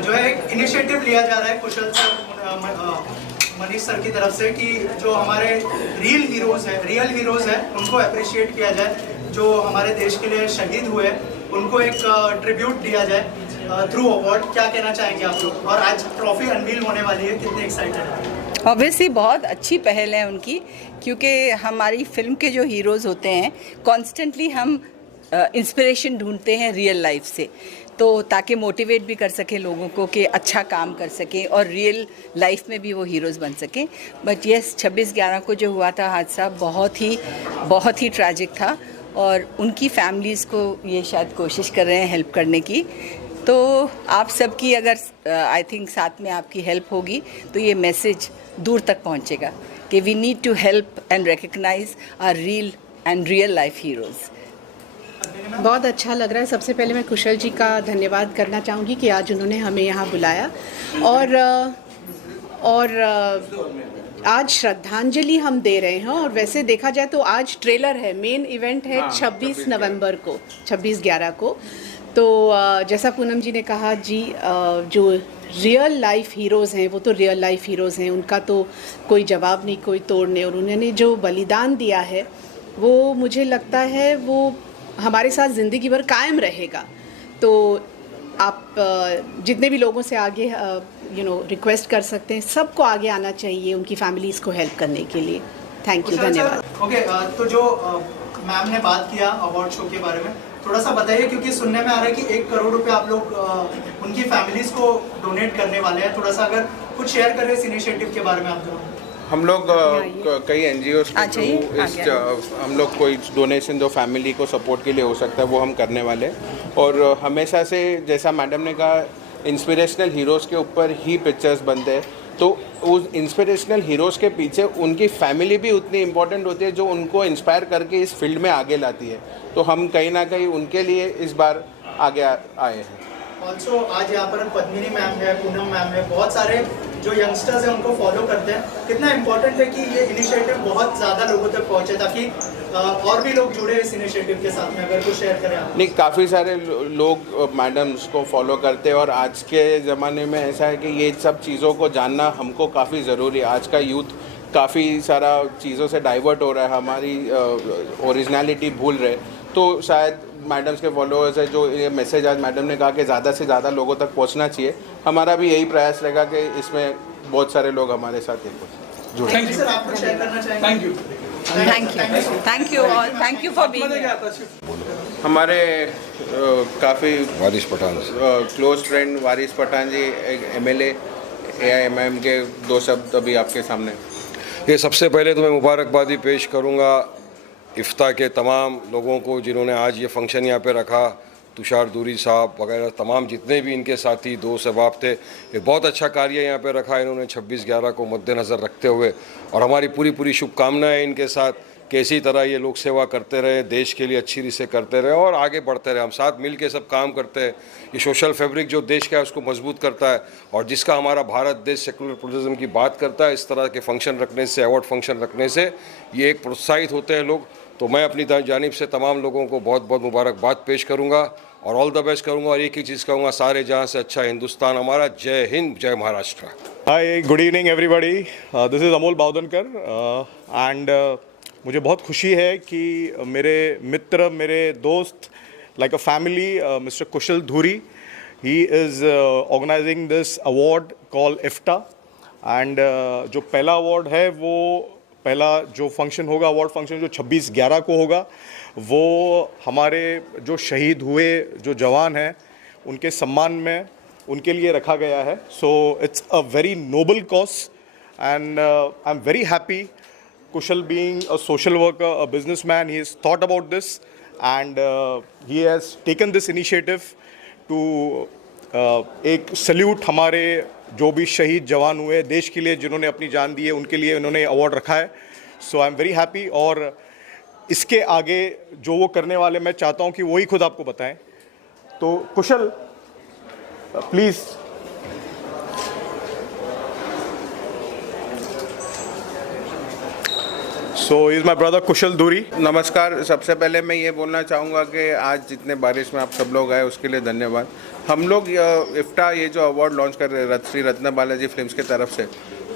जो है एक इनिशिएटिव लिया जा रहा है कुशल सर, मनीष सर की तरफ से कि जो हमारे रियल हीरोज़ हैं उनको अप्रिशिएट किया जाए, जो हमारे देश के लिए शहीद हुए उनको एक ट्रिब्यूट दिया जाए थ्रू अवार्ड। क्या कहना चाहेंगे आप लोग? और आज ट्रॉफी अनवील होने वाली है, कितने एक्साइटेड हैं? ऑब्वियसली बहुत अच्छी पहल है उनकी, क्योंकि हमारी फिल्म के जो हीरोज़ होते हैं कॉन्स्टेंटली हम इंस्पिरेशन ढूंढते हैं रियल लाइफ से, तो ताकि मोटिवेट भी कर सकें लोगों को कि अच्छा काम कर सकें और रियल लाइफ में भी वो हीरोज़ बन सकें। बट येस, 26/11 को जो हुआ था हादसा बहुत ही ट्रैजिक था, और उनकी फैमिलीज़ को ये शायद कोशिश कर रहे हैं हेल्प करने की। तो आप सबकी अगर आई थिंक साथ में आपकी हेल्प होगी तो ये मैसेज दूर तक पहुंचेगा कि we need to help and recognise our real life heroes. बहुत अच्छा लग रहा है। सबसे पहले मैं कुशल जी का धन्यवाद करना चाहूँगी कि आज उन्होंने हमें यहाँ बुलाया, और आज श्रद्धांजलि हम दे रहे हैं। और वैसे देखा जाए तो आज ट्रेलर है, मेन इवेंट है 26 नवंबर को, 26/11 को। तो जैसा पूनम जी ने कहा जी, जो रियल लाइफ हीरोज़ हैं वो तो रियल लाइफ हीरोज़ हैं, उनका तो कोई जवाब नहीं, कोई तोड़ नहीं। और उन्होंने जो बलिदान दिया है वो मुझे लगता है वो हमारे साथ ज़िंदगी भर कायम रहेगा। तो आप जितने भी लोगों से आगे रिक्वेस्ट कर सकते हैं, सबको आगे आना चाहिए उनकी फैमिलीज़ को हेल्प करने के लिए। थैंक यू, धन्यवाद। ओके, तो जो मैम ने बात किया अवार्ड शो के बारे में, थोड़ा सा बताइए, क्योंकि सुनने में आ रहा है कि 1 करोड़ रुपए आप लोग उनकी फैमिलीज़ को डोनेट करने वाले हैं। थोड़ा सा अगर कुछ शेयर करें इस इनिशिएटिव के बारे में आप लोग। हम लोग कई NGOs के थ्रू हम लोग कोई डोनेशन जो फैमिली को सपोर्ट के लिए हो सकता है वो हम करने वाले हैं। और हमेशा से जैसा मैडम ने कहा, इंस्पिरेशनल हीरोज़ के ऊपर ही पिक्चर्स बनते हैं, तो उस इंस्पिरेशनल हीरोज़ के पीछे उनकी फैमिली भी उतनी इम्पोर्टेंट होती है जो उनको इंस्पायर करके इस फील्ड में आगे लाती है। तो हम कहीं ना कहीं उनके लिए इस बार आगे आए हैं। ऑल्सो आज यहाँ पर पद्मिनी मैम है, पूनम मैम है, बहुत सारे जो यंगस्टर्स हैं उनको फॉलो करते हैं। कितना इम्पोर्टेंट है कि ये इनिशिएटिव बहुत ज़्यादा लोगों तक पहुँचे, ताकि और भी लोग जुड़े इस इनिशिएटिव के साथ में। अगर कुछ शेयर करें आप। नहीं, काफ़ी सारे लोग मैडम्स को फॉलो करते हैं, और आज के ज़माने में ऐसा है कि ये सब चीज़ों को जानना हमको काफ़ी ज़रूरी है। आज का यूथ काफ़ी सारा चीज़ों से डाइवर्ट हो रहा है, हमारी ओरिजिनलिटी भूल रहे। तो शायद मैडम्स के फॉलोअर्स है, जो ये मैसेज आज मैडम ने कहा कि ज़्यादा से ज़्यादा लोगों तक पहुंचना चाहिए, हमारा भी यही प्रयास रहेगा कि इसमें बहुत सारे लोग हमारे साथ जुड़े। थैंक यू सर, आप कुछ शेयर करना चाहेंगे? थैंक यू फॉर बीइंग हमारे काफ़ी वारिस पठान क्लोज फ्रेंड वारिस पठान जी, MLA AIMIM के 2 शब्द अभी आपके सामने। ये सबसे पहले तो मैं मुबारकबादी पेश करूंगा इफ्ता के तमाम लोगों को जिन्होंने आज ये फंक्शन यहाँ पे रखा। तुषार दूरी साहब वगैरह तमाम जितने भी इनके साथी दोस्त अहबाब थे, ये बहुत अच्छा कार्य यहाँ पे रखा इन्होंने 26/11 को मद्देनज़र रखते हुए। और हमारी पूरी शुभकामनाएं इनके साथ कि इसी तरह ये लोग सेवा करते रहे, देश के लिए अच्छी रीत से करते रहे और आगे बढ़ते रहे। हम साथ मिल के सब काम करते हैं। ये सोशल फैब्रिक जो देश का है उसको मजबूत करता है, और जिसका हमारा भारत देश सेकुलर प्लुरलिज्म की बात करता है, इस तरह के फंक्शन रखने से, अवार्ड फंक्शन रखने से ये एक प्रोत्साहित होते हैं लोग। तो मैं अपनी जानिब से तमाम लोगों को बहुत बहुत मुबारकबाद पेश करूंगा और ऑल द बेस्ट करूंगा। और एक ही चीज़ कहूँगा, सारे जहाँ से अच्छा हिंदुस्तान हमारा। जय हिंद, जय Maharashtra. Hi, good evening everybody. This is Amol Bawdhankar and मुझे बहुत खुशी है कि मेरे मित्र, मेरे दोस्त, like a family, mister Kushal Dhuri, he is organizing this award call IFTA. And जो पहला अवार्ड है, वो पहला जो फंक्शन होगा, अवार्ड फंक्शन जो 26/11 को होगा, वो हमारे जो शहीद हुए जो जवान हैं उनके सम्मान में उनके लिए रखा गया है। सो it's a very noble cause and I am very happy Kushal being a social worker, a businessman, he has thought about this and he has taken this initiative to एक सल्यूट हमारे जो भी शहीद जवान हुए देश के लिए, जिन्होंने अपनी जान दी है, उनके लिए उन्होंने अवार्ड रखा है। सो आई एम वेरी हैप्पी। और इसके आगे जो वो करने वाले, मैं चाहता हूँ कि वही खुद आपको बताएं। तो Kushal please. So is my brother Kushal Dhuri. नमस्कार। सबसे पहले मैं ये बोलना चाहूँगा कि आज जितने बारिश में आप सब लोग आए उसके लिए धन्यवाद। हम लोग इफ्ता ये जो अवार्ड लॉन्च कर रहे हैं श्री रत्न बालाजी फिल्म्स की तरफ से,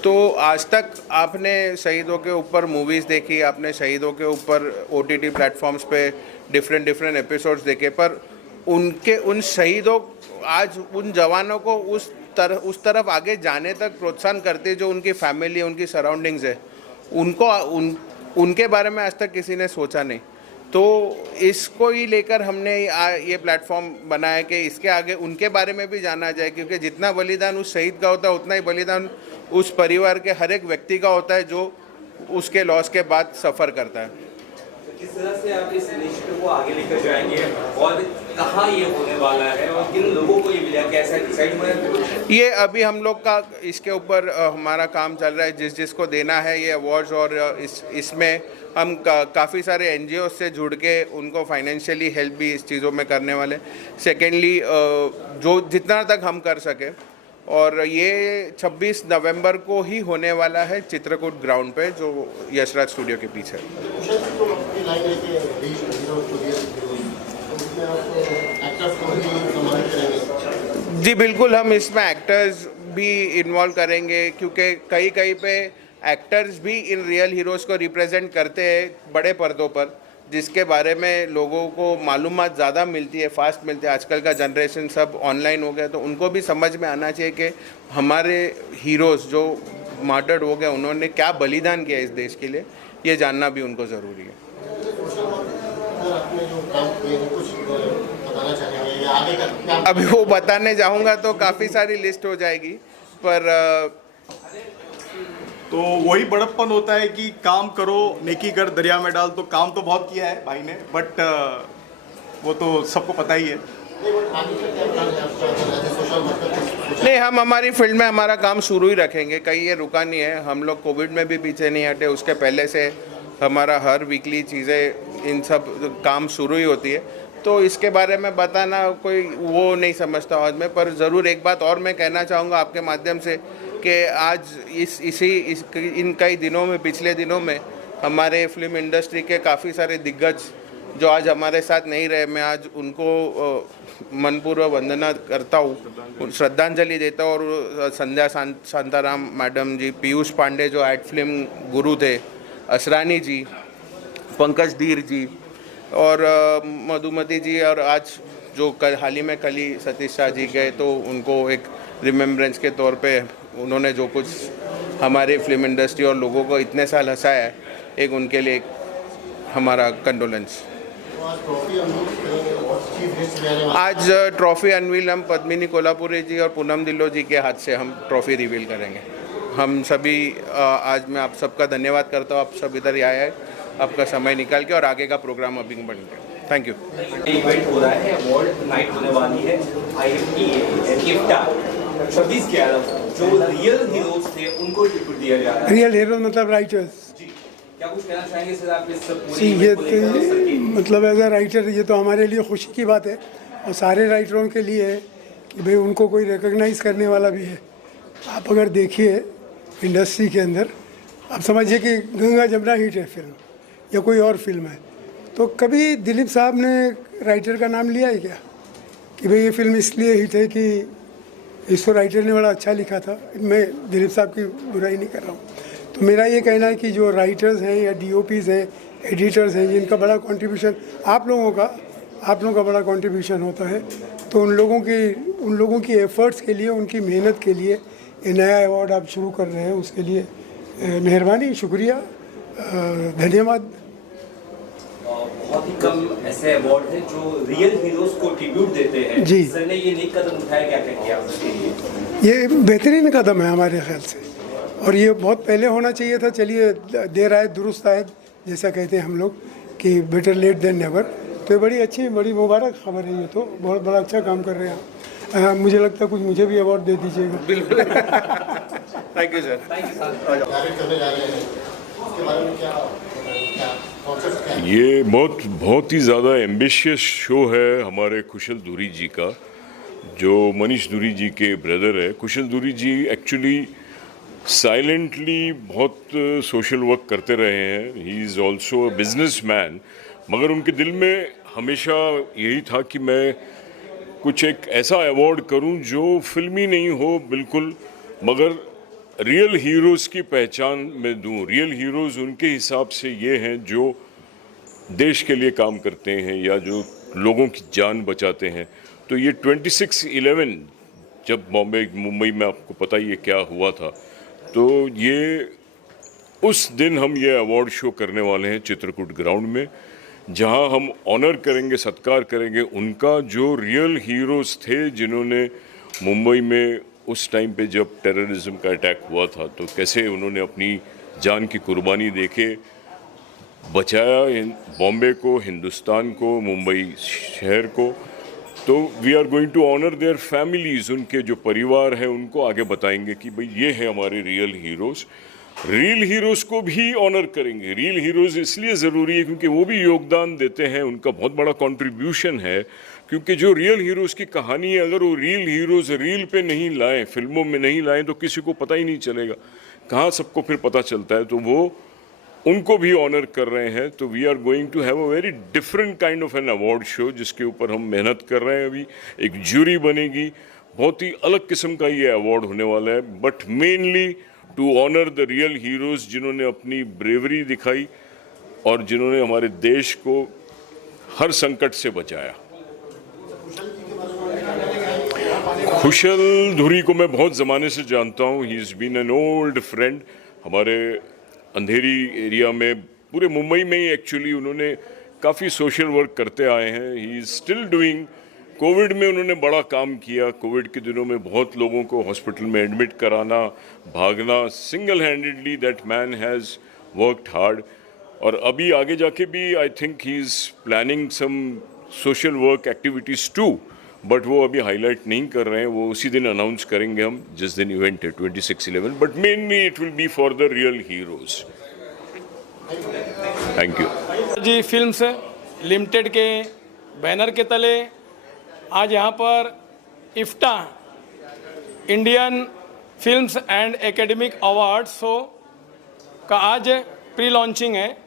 तो आज तक आपने शहीदों के ऊपर मूवीज़ देखी, आपने शहीदों के ऊपर OTT प्लेटफॉर्म्स पे डिफरेंट एपिसोड्स देखे, पर उन शहीदों आज उन जवानों को उस तरफ आगे जाने तक प्रोत्साहन करते जो उनकी फैमिली, उनकी सराउंडिंग्स है, उनके बारे में आज तक किसी ने सोचा नहीं। तो इसको ही लेकर हमने ये प्लेटफॉर्म बनाया कि इसके आगे उनके बारे में भी जाना जाए, क्योंकि जितना बलिदान उस शहीद का होता है उतना ही बलिदान उस परिवार के हर एक व्यक्ति का होता है जो उसके लॉस के बाद सफ़र करता है। किस तरह से आप इस इनिशिएटिव को आगे लेकर जाएंगे और कहाँ ये होने वाला है और किन लोगों को ये मिला, कैसा डिसाइड हुआ है? ये अभी हम लोग का इसके ऊपर हमारा काम चल रहा है, जिसको देना है ये अवार्ड्स, और इसमें हम काफ़ी सारे NGO से जुड़ के उनको फाइनेंशियली हेल्प भी इस चीज़ों में करने वाले। सेकेंडली जो जितना तक हम कर सके, और ये 26 नवंबर को ही होने वाला है चित्रकूट ग्राउंड पे, जो यशराज स्टूडियो के पीछे। जी बिल्कुल, हम इसमें एक्टर्स भी इन्वॉल्व करेंगे, क्योंकि कहीं पे एक्टर्स भी इन रियल हीरोज़ को रिप्रेजेंट करते हैं बड़े पर्दों पर, जिसके बारे में लोगों को मालूमात ज़्यादा मिलती है, फास्ट मिलती है। आजकल का जनरेशन सब ऑनलाइन हो गया, तो उनको भी समझ में आना चाहिए कि हमारे हीरोज़ जो मार्टर्ड हो गए, उन्होंने क्या बलिदान किया इस देश के लिए, ये जानना भी उनको ज़रूरी है। अभी वो बताने जाऊँगा तो काफ़ी सारी लिस्ट हो जाएगी, पर तो वही बड़प्पन होता है कि काम करो नेकी कर दरिया में डाल। तो काम तो बहुत किया है भाई ने, बट वो तो सबको पता ही है। नहीं, हम हमारी फील्ड में हमारा काम शुरू ही रखेंगे, कहीं ये रुका नहीं है। हम लोग कोविड में भी पीछे नहीं हटे, उसके पहले से हमारा हर वीकली चीज़ें इन सब काम शुरू ही होती है। तो इसके बारे में बताना कोई वो नहीं समझता आज में, पर ज़रूर एक बात और मैं कहना चाहूँगा आपके माध्यम से कि आज इन कई दिनों में, पिछले दिनों में हमारे फिल्म इंडस्ट्री के काफ़ी सारे दिग्गज जो आज हमारे साथ नहीं रहे, मैं आज उनको मनपूर्वक वंदना करता हूँ, श्रद्धांजलि देता हूँ। और संध्या शांताराम मैडम जी, पीयूष पांडे जो एड फिल्म गुरु थे, असरानी जी, पंकज धीर जी, और मधुमती जी, और आज जो हाल ही में कल ही सतीश शाह जी गए, तो उनको एक रिमेम्बरेंस के तौर पे उन्होंने जो कुछ हमारे फिल्म इंडस्ट्री और लोगों को इतने साल हंसाया है, एक उनके लिए हमारा कंडोलेंस। आज ट्रॉफी अनवील हम पद्मिनी कोल्हापुरी जी और पूनम ढिल्लों जी के हाथ से हम ट्रॉफी रिवील करेंगे। हम सभी आज मैं आप सबका धन्यवाद करता हूँ, आप सब इधर ही आए हैं, आपका समय निकाल के, और आगे का प्रोग्राम अभी बन गया। Thank you. इवेंट हो रहा है, अवार्ड नाइट होने वाली है, IFTA 26/11 जो रियल हीरोज थे उनको ट्रिब्यूट दिया जा रहा है। रियल हीरोज मतलब राइटर्स। क्या कुछ कहना चाहेंगे सर आप इस पूरे ये तो मतलब एज अ राइटर ये तो हमारे लिए खुशी की बात है, और सारे राइटरों के लिए है कि भाई उनको कोई रिकॉग्नाइज करने वाला भी है। आप अगर देखिए इंडस्ट्री के अंदर, आप समझिए कि गंगा जमुना हिट है फिल्म या कोई और फिल्म है, तो कभी दिलीप साहब ने राइटर का नाम लिया है क्या कि भाई ये फिल्म इसलिए हिट है कि इसको राइटर ने बड़ा अच्छा लिखा था। मैं दिलीप साहब की बुराई नहीं कर रहा हूँ। तो मेरा ये कहना है कि जो राइटर्स हैं या DOPs हैं, एडिटर्स हैं, जिनका बड़ा कंट्रीब्यूशन आप लोगों का बड़ा कंट्रीब्यूशन होता है, तो उन लोगों की एफर्ट्स के लिए, उनकी मेहनत के लिए ये नया अवार्ड आप शुरू कर रहे हैं, उसके लिए मेहरबानी, शुक्रिया, धन्यवाद। बहुत ही कम ऐसे अवार्ड हैं जो रियल हीरोज को ट्रिब्यूट देते हैं। जी सर ने ये नेक कदम उठाया, क्या किया उसके लिए? ये बेहतरीन कदम है हमारे ख्याल से, और ये बहुत पहले होना चाहिए था। चलिए, देर आए दुरुस्त आए, जैसा कहते हैं हम लोग कि बेटर लेट देन नेवर। तो ये बड़ी अच्छी, बड़ी मुबारक खबर है। ये तो बहुत बड़ा अच्छा काम कर रहे हैं। मुझे लगता है कुछ मुझे भी अवार्ड दे दीजिएगा। बिल्कुल। Thank you sir. ये बहुत ही ज़्यादा एम्बिशियस शो है हमारे कुशल धूरी जी का, जो मनीष धूरी जी के ब्रदर है। कुशल धूरी जी एक्चुअली साइलेंटली बहुत सोशल वर्क करते रहे हैं। He is also a business man, मगर उनके दिल में हमेशा यही था कि मैं कुछ एक ऐसा अवार्ड करूं जो फिल्मी नहीं हो बिल्कुल, मगर रियल हीरोज़ की पहचान मैं दूं। रियल हीरोज़ उनके हिसाब से ये हैं जो देश के लिए काम करते हैं या जो लोगों की जान बचाते हैं। तो ये 26/11 जब मुंबई में आपको पता ही है क्या हुआ था, तो ये उस दिन हम ये अवार्ड शो करने वाले हैं चित्रकूट ग्राउंड में, जहां हम ऑनर करेंगे, सत्कार करेंगे उनका जो रियल हीरोज़ थे, जिन्होंने मुंबई में उस टाइम पे जब टेररिज्म का अटैक हुआ था तो कैसे उन्होंने अपनी जान की कुर्बानी देके बचाया बॉम्बे को, हिंदुस्तान को, मुंबई शहर को। तो we are going to honour their families, उनके जो परिवार हैं उनको आगे बताएंगे कि भाई ये है हमारे रियल हीरोज़। रियल हीरोज़ को भी ऑनर करेंगे। रियल हीरोज़ इसलिए ज़रूरी है क्योंकि वो भी योगदान देते हैं, उनका बहुत बड़ा कंट्रीब्यूशन है। क्योंकि जो रियल हीरोज़ की कहानी है, अगर वो रियल हीरोज़ रील पे नहीं लाएं, फिल्मों में नहीं लाएं, तो किसी को पता ही नहीं चलेगा, कहाँ सबको फिर पता चलता है। तो वो उनको भी ऑनर कर रहे हैं। तो we are going to have a very different kind of an award show, जिसके ऊपर हम मेहनत कर रहे हैं। अभी एक ज्यूरी बनेगी, बहुत ही अलग किस्म का ये अवार्ड होने वाला है, but mainly to honour the real heroes जिन्होंने अपनी ब्रेवरी दिखाई और जिन्होंने हमारे देश को हर संकट से बचाया। कुशल धुरी को मैं बहुत ज़माने से जानता हूँ। He is been an old friend. हमारे अंधेरी एरिया में, पूरे मुंबई में ही एक्चुअली उन्होंने काफ़ी सोशल वर्क करते आए हैं। He is still doing. Covid में उन्होंने बड़ा काम किया। कोविड के दिनों में बहुत लोगों को हॉस्पिटल में एडमिट कराना, भागना, single handedly that man has worked hard. और अभी आगे जाके भी I think he is planning some social work activities too, but वो अभी हाईलाइट नहीं कर रहे हैं। वो उसी दिन अनाउंस करेंगे हम जिस दिन इवेंट है 26/11, but mainly it will be for the real heroes. Thank you जी। फिल्म्स लिमिटेड के बैनर के तले आज यहाँ पर IFTA Indian films and academic award show का आज प्री लॉन्चिंग है।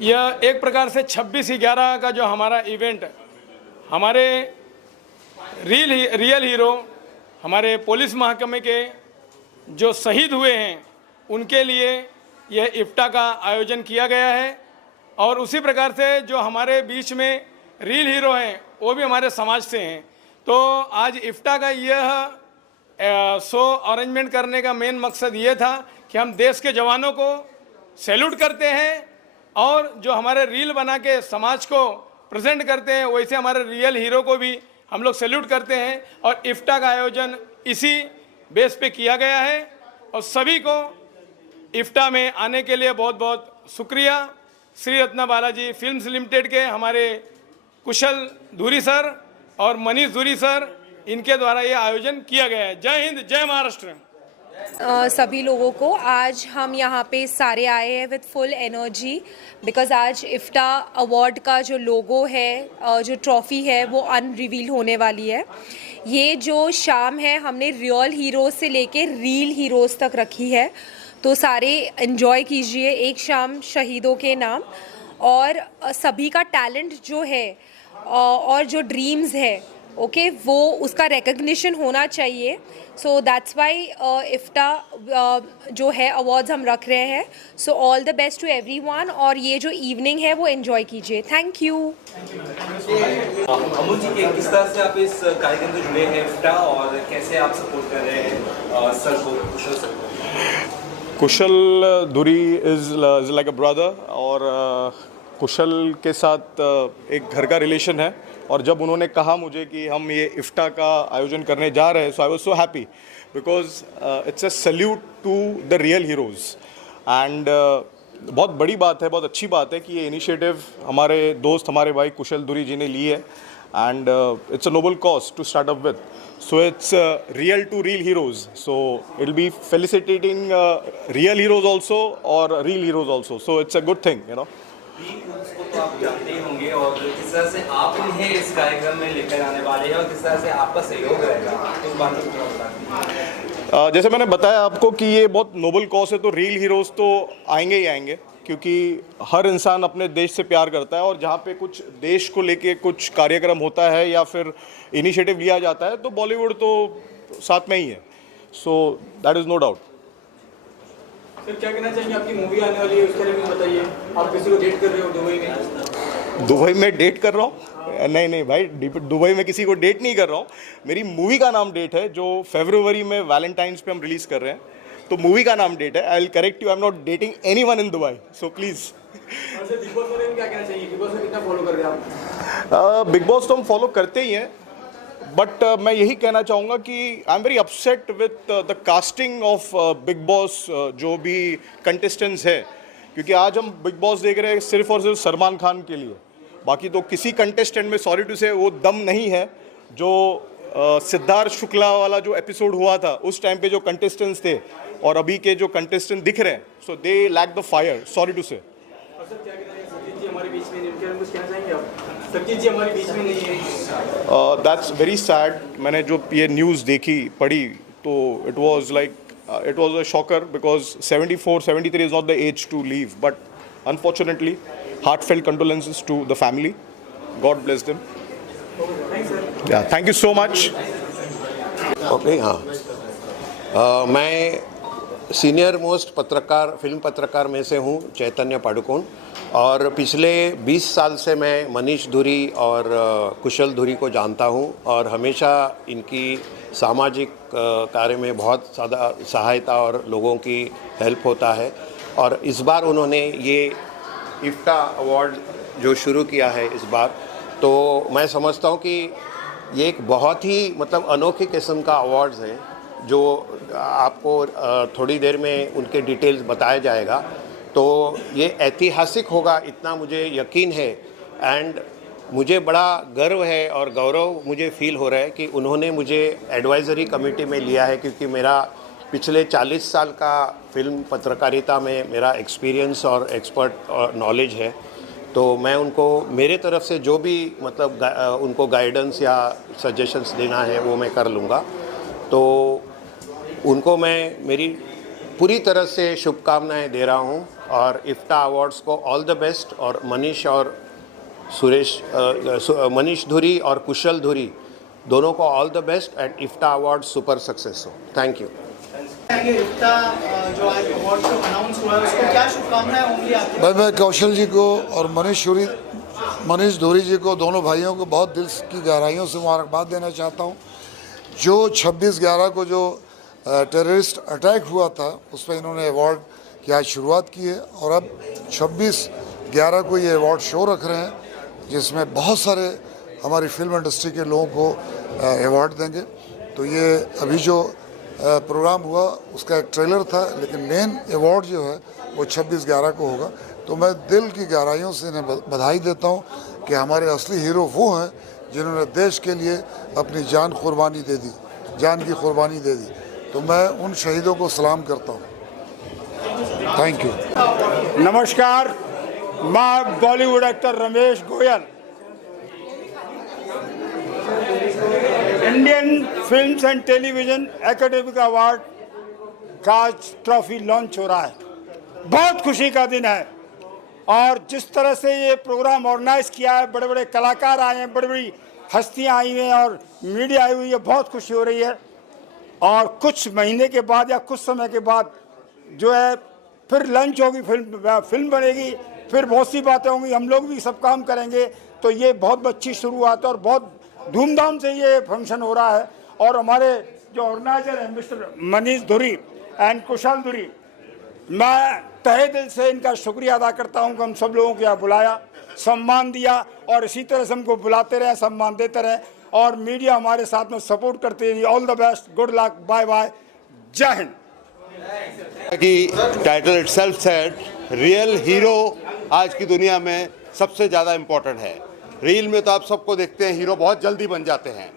यह एक प्रकार से 26/11 का जो हमारा इवेंट, हमारे रियल हीरो, हमारे पुलिस महकमे के जो शहीद हुए हैं, उनके लिए यह इफ्टा का आयोजन किया गया है। और उसी प्रकार से जो हमारे बीच में रियल हीरो हैं, वो भी हमारे समाज से हैं। तो आज इफ्टा का यह शो अरेंजमेंट करने का मेन मकसद ये था कि हम देश के जवानों को सैल्यूट करते हैं और जो हमारे रील बना के समाज को प्रेजेंट करते हैं, वैसे हमारे रियल हीरो को भी हम लोग सैल्यूट करते हैं। और इफ्टा का आयोजन इसी बेस पे किया गया है। और सभी को इफ्टा में आने के लिए बहुत बहुत शुक्रिया। श्री रत्ना बालाजी फिल्म्स लिमिटेड के हमारे कुशल धुरी सर और मनीष धुरी सर, इनके द्वारा ये आयोजन किया गया है। जय हिंद, जय महाराष्ट्र। सभी लोगों को आज हम यहाँ पे सारे आए हैं विद फुल एनर्जी, बिकॉज आज इफ्टा अवार्ड का जो लोगो है, जो ट्रॉफ़ी है, वो अनरिवील होने वाली है। ये जो शाम है हमने रियल हीरोज़ से लेके रील हीरोज़ तक रखी है, तो सारे एंजॉय कीजिए एक शाम शहीदों के नाम। और सभी का टैलेंट जो है और जो ड्रीम्स है, ओके, वो उसका रिकग्निशन होना चाहिए। सो दैट्स वाई इफ्टा जो है अवार्ड्स हम रख रहे हैं। So all the best to everyone, और ये जो इवनिंग है वो एंजॉय कीजिए। Thank you. अमोल जी, किस तरह से आप इस कार्यक्रम से जुड़े हैं इफ्टा, और कैसे आप सपोर्ट कर रहे हैं सर को, कुशल सर को? कुशल धुरी इज़ लाइक अ ब्रदर, और कुशल के साथ एक घर का रिलेशन है। और जब उन्होंने कहा मुझे कि हम ये इफ्टा का आयोजन करने जा रहे हैं, so I was so happy, because it's a salute to the real heroes. And बहुत बड़ी बात है, बहुत अच्छी बात है कि ये इनिशिएटिव हमारे दोस्त, हमारे भाई कुशल धुरी जी ने ली है। And it's a noble cause to start up with, so it's real to real heroes. So it will be felicitating real heroes also और real heroes also, so it's a good thing, you know. उसको तो आप जानते ही होंगे, और किस तरह से आप इन्हें इस कार्यक्रम में लेकर आने वाले हैं और किस तरह से आपका सहयोग रहेगा, उस बात को थोड़ा बताइए। जैसे मैंने बताया आपको कि ये बहुत नोबल कॉज है, तो रियल हीरोज़ तो आएंगे ही आएंगे। क्योंकि हर इंसान अपने देश से प्यार करता है, और जहाँ पे कुछ देश को लेके कुछ कार्यक्रम होता है या फिर इनिशिएटिव लिया जाता है तो बॉलीवुड तो साथ में ही है. So that is no doubt. Sir क्या कहना चाहिए, आपकी मूवी आने वाली है, उसके बारे में बताइए. आप किसी को डेट कर रहे हो दुबई में? दुबई में डेट कर रहा हूँ? नहीं भाई, दुबई में किसी को डेट नहीं कर रहा हूँ. मेरी मूवी का नाम डेट है, जो फरवरी में वैलेंटाइंस पे हम रिलीज़ कर रहे हैं, तो मूवी का नाम डेट है. I will correct you, I am not dating anyone in Dubai, so please. Big boss में क्या कहना चाहिए, बिग बॉस में कितना फॉलो कर रहे हैं आप? बिग बॉस तो हम फॉलो करते ही हैं, बट मैं यही कहना चाहूँगा कि I am very upset with the casting of big boss, जो भी कंटेस्टेंट्स है, क्योंकि आज हम बिग बॉस देख रहे हैं सिर्फ और सिर्फ सलमान खान के लिए. बाकी तो किसी कंटेस्टेंट में, सॉरी टू से, वो दम नहीं है जो सिद्धार्थ शुक्ला वाला जो एपिसोड हुआ था उस टाइम पे जो कंटेस्टेंट्स थे और अभी के जो कंटेस्टेंट दिख रहे हैं, so they lack the fire, sorry to say. That's very sad. मैंने जो ये न्यूज़ देखी पढ़ी तो it was like it was a shocker, because 74-73 is not the age to leave, but unfortunately heartfelt condolences to the family. God bless them. Yeah, thank you so much. Okay, हाँ, मैं senior most पत्रकार, film पत्रकार में से हूँ, चैतन्य पादुकोण, और पिछले 20 साल से मैं मनीष धुरी और कुशल धुरी को जानता हूँ, और हमेशा इनकी सामाजिक कार्य में बहुत ज़्यादा सहायता और लोगों की हेल्प होता है. और इस बार उन्होंने ये इफ्ता अवार्ड जो शुरू किया है इस बार, तो मैं समझता हूँ कि ये एक बहुत ही मतलब अनोखी किस्म का अवार्ड्स है, जो आपको थोड़ी देर में उनके डिटेल्स बताया जाएगा. तो ये ऐतिहासिक होगा, इतना मुझे यकीन है. एंड मुझे बड़ा गर्व है और गौरव मुझे फील हो रहा है कि उन्होंने मुझे एडवाइज़री कमेटी में लिया है, क्योंकि मेरा पिछले 40 साल का फिल्म पत्रकारिता में मेरा एक्सपीरियंस और एक्सपर्ट और नॉलेज है. तो मैं उनको मेरे तरफ से जो भी मतलब उनको गाइडेंस या सजेशंस देना है वो मैं कर लूँगा. तो उनको मैं मेरी पूरी तरह से शुभकामनाएं दे रहा हूँ, और इफ्ता अवार्ड्स को ऑल द बेस्ट. और मनीष और मनीष धुरी और कुशल धुरी दोनों को all the best, and IFTA award super success हो. Thank you. इफ्ता जो आज अवार्ड को अनाउंस हुआ है, उसको क्या शुभकामनाएं होंगी आपकी? मैं कौशल जी को और मनीष धुरी जी को, दोनों भाइयों को बहुत दिल की गहराइयों से मुबारकबाद देना चाहता हूँ. जो 26/11 को जो टेररिस्ट अटैक हुआ था, उस पर इन्होंने अवार्ड की आज शुरुआत की है, और अब 26/11 को ये अवार्ड शो रख रहे हैं, जिसमें बहुत सारे हमारी फिल्म इंडस्ट्री के लोगों को अवार्ड देंगे. तो ये अभी जो प्रोग्राम हुआ उसका एक ट्रेलर था, लेकिन मेन अवार्ड जो है वो 26/11 को होगा. तो मैं दिल की गहराइयों से इन्हें बधाई देता हूँ कि हमारे असली हीरो वो हैं जिन्होंने देश के लिए अपनी जान की कुर्बानी दे दी. तो मैं उन शहीदों को सलाम करता हूँ. Thank you. नमस्कार, मैं Bollywood actor Ramesh Goyal. Indian films and television academy award का आज ट्रॉफी लॉन्च हो रहा है. बहुत खुशी का दिन है, और जिस तरह से ये प्रोग्राम ऑर्गेनाइज किया है, बड़े बड़े कलाकार आए हैं, बड़ी बड़ी हस्तियां आई हैं और मीडिया आई हुई है, बहुत खुशी हो रही है. और कुछ महीने के बाद या कुछ समय के बाद जो है फिर लंच होगी, फिल्म बनेगी, फिर बहुत सी बातें होंगी, हम लोग भी सब काम करेंगे. तो ये बहुत अच्छी शुरुआत है और बहुत धूमधाम से ये फंक्शन हो रहा है. और हमारे जो ऑर्गेनाइजर हैं मिस्टर मनीष धुरी एंड कुशल धुरी, मैं तहे दिल से इनका शुक्रिया अदा करता हूं कि हम सब लोगों को यहाँ बुलाया, सम्मान दिया, और इसी तरह से हमको बुलाते रहे, सम्मान देते रहे, और मीडिया हमारे साथ में सपोर्ट करते रही. All the best, good luck, bye bye, जय हिंद. कि title itself said, real hero आज की दुनिया में सबसे ज़्यादा इम्पोर्टेंट है. रील में तो आप सबको देखते हैं, हीरो बहुत जल्दी बन जाते हैं,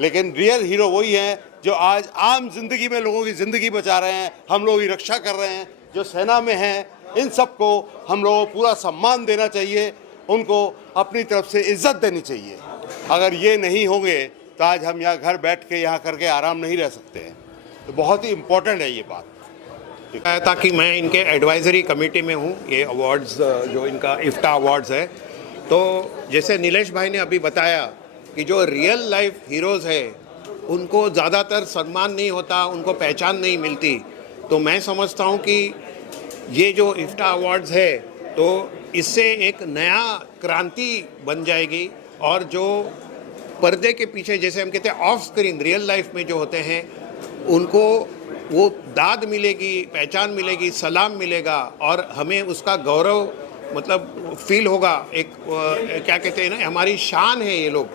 लेकिन रियल हीरो वही हैं जो आज आम जिंदगी में लोगों की ज़िंदगी बचा रहे हैं, हम लोगों की रक्षा कर रहे हैं, जो सेना में हैं. इन सबको हम लोगों को पूरा सम्मान देना चाहिए, उनको अपनी तरफ से इज्जत देनी चाहिए. अगर ये नहीं होंगे तो आज हम यहाँ घर बैठ के यहाँ करके आराम नहीं रह सकते हैं. तो बहुत ही इम्पोर्टेंट है ये बात. ताकि मैं इनके एडवाइजरी कमेटी में हूँ, ये अवार्ड्स जो इनका इफ्ता अवार्ड्स है। तो जैसे नीलेश भाई ने अभी बताया कि जो रियल लाइफ हीरोज़ है उनको ज़्यादातर सम्मान नहीं होता, उनको पहचान नहीं मिलती। तो मैं समझता हूँ कि ये जो इफ्ता अवार्ड्स है तो इससे एक नया क्रांति बन जाएगी, और जो पर्दे के पीछे जैसे हम कहते हैं ऑफ स्क्रीन रियल लाइफ में जो होते हैं उनको वो दाद मिलेगी, पहचान मिलेगी, सलाम मिलेगा, और हमें उसका गौरव मतलब फील होगा। एक क्या कहते हैं ना, हमारी शान है ये लोग,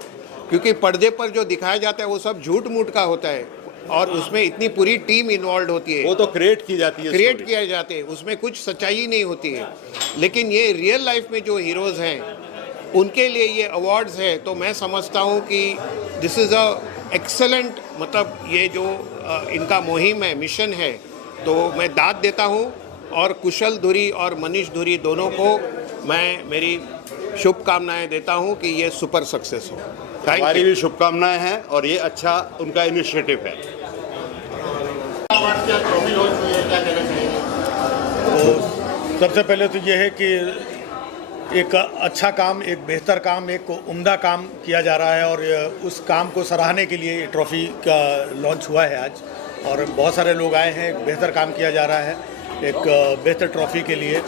क्योंकि पर्दे पर जो दिखाया जाता है वो सब झूठ मूठ का होता है और उसमें इतनी पूरी टीम इन्वॉल्व होती है, वो तो क्रिएट की जाती है, क्रिएट किया जाते हैं, उसमें कुछ सच्चाई नहीं होती है। लेकिन ये रियल लाइफ में जो हीरोज़ हैं उनके लिए ये अवार्ड्स है। तो मैं समझता हूँ कि दिस इज़ अ एक्सेलेंट, मतलब ये जो इनका मुहिम है, मिशन है, तो मैं दाद देता हूँ। और कुशल धुरी और मनीष धुरी दोनों को मैं मेरी शुभकामनाएं देता हूँ कि ये सुपर सक्सेस हो। हमारी भी शुभकामनाएं हैं और ये अच्छा उनका इनिशिएटिव है। तो सबसे पहले तो ये है कि एक अच्छा काम, एक बेहतर काम, एक उम्दा काम किया जा रहा है, और उस काम को सराहने के लिए ट्रॉफ़ी का लॉन्च हुआ है आज, और बहुत सारे लोग आए हैं। एक बेहतर काम किया जा रहा है, एक बेहतर ट्रॉफ़ी के लिए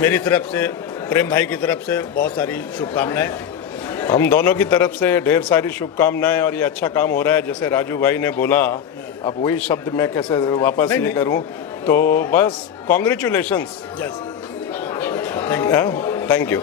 मेरी तरफ से, प्रेम भाई की तरफ से बहुत सारी शुभकामनाएं। हम दोनों की तरफ से ढेर सारी शुभकामनाएं, और ये अच्छा काम हो रहा है। जैसे राजू भाई ने बोला, अब वही शब्द मैं कैसे वापस नहीं करूं, तो बस कॉन्ग्रेचुलेशंस। Yes, thank you.